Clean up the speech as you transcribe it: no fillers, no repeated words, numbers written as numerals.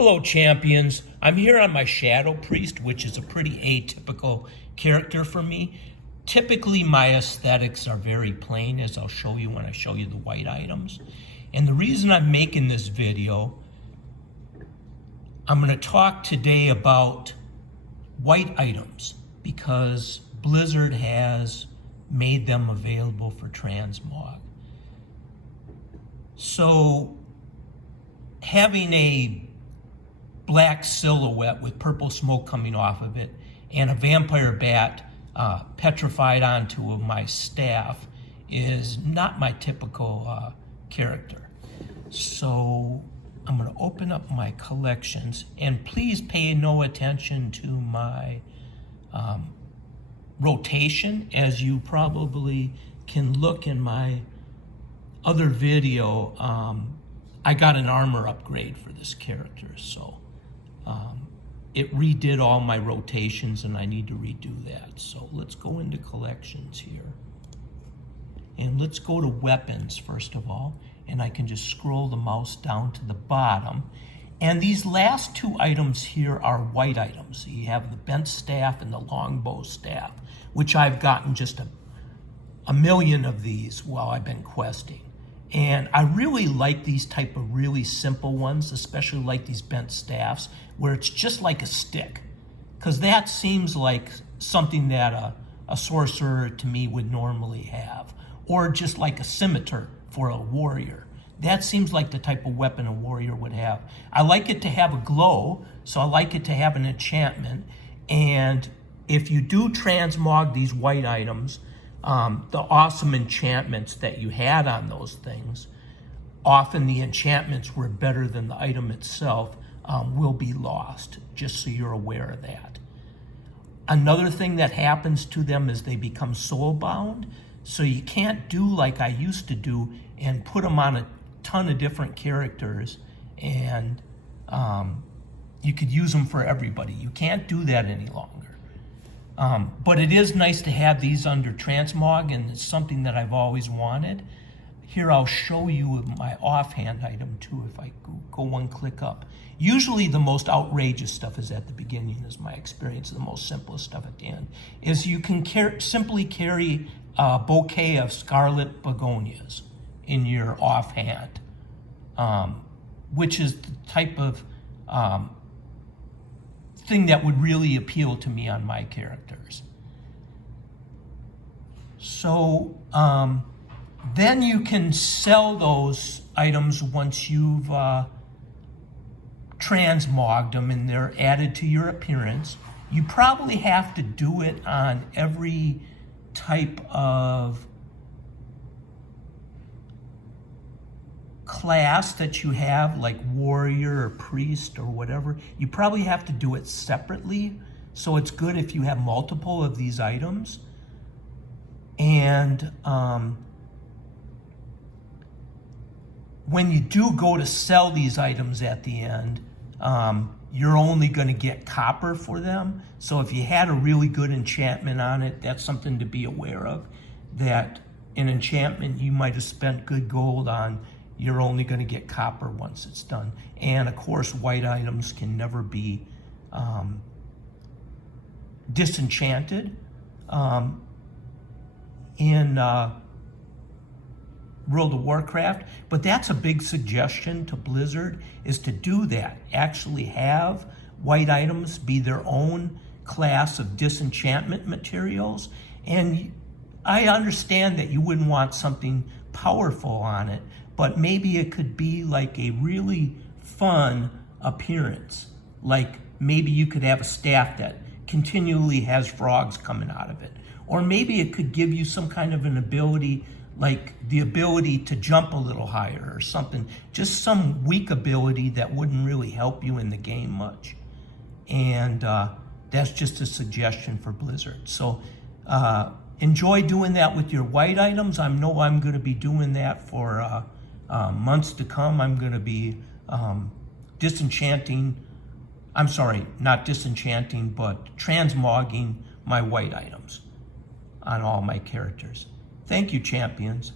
Hello, champions. I'm here on my Shadow Priest, which is a pretty atypical character for me. Typically, my aesthetics are very plain, as I'll show you when I show you the white items. And the reason I'm making this video, I'm going to talk today about white items because Blizzard has made them available for transmog. So, having a black silhouette with purple smoke coming off of it and a vampire bat petrified onto my staff is not my typical character. So I'm going to open up my collections, and please pay no attention to my rotation, as you probably can look in my other video. I got an armor upgrade for this character, so it redid all my rotations, and I need to redo that. So let's go into collections here. And let's go to weapons first of all, and I can just scroll the mouse down to the bottom. And these last two items here are white items. You have the bent staff and the longbow staff, which I've gotten just a million of these while I've been questing. And I really like these type of really simple ones, especially like these bent staffs, where it's just like a stick. Because that seems like something that a sorcerer to me would normally have. Or just like a scimitar for a warrior. That seems like the type of weapon a warrior would have. I like it to have a glow, so I like it to have an enchantment. And if you do transmog these white items, the awesome enchantments that you had on those things, often the enchantments were better than the item itself, will be lost, just so you're aware of that. Another thing that happens to them is they become soul-bound, so you can't do like I used to do and put them on a ton of different characters, and you could use them for everybody. You can't do that any longer. But it is nice to have these under transmog, and it's something that I've always wanted. Here I'll show you my offhand item too if I go one click up. Usually the most outrageous stuff is at the beginning, is my experience. The most simplest stuff at the end is you can simply carry a bouquet of scarlet begonias in your offhand, which is the type of thing that would really appeal to me on my characters. So then you can sell those items once you've transmogged them and they're added to your appearance. You probably have to do it on every type of class that you have, like warrior or priest or whatever. You probably have to do it separately, so it's good if you have multiple of these items. And when you do go to sell these items at the end, you're only going to get copper for them. So if you had a really good enchantment on it, that's something to be aware of, that an enchantment you might have spent good gold on, you're only going to get copper once it's done. And of course, white items can never be disenchanted. In World of Warcraft, but that's a big suggestion to Blizzard, is to do that. Actually have white items be their own class of disenchantment materials. And I understand that you wouldn't want something powerful on it, but maybe it could be like a really fun appearance. Like maybe you could have a staff that continually has frogs coming out of it. Or maybe it could give you some kind of an ability, like the ability to jump a little higher or something. Just some weak ability that wouldn't really help you in the game much. And that's just a suggestion for Blizzard. So enjoy doing that with your white items. I know I'm going to be doing that for months to come. I'm going to be transmogging my white items on all my characters. Thank you, champions.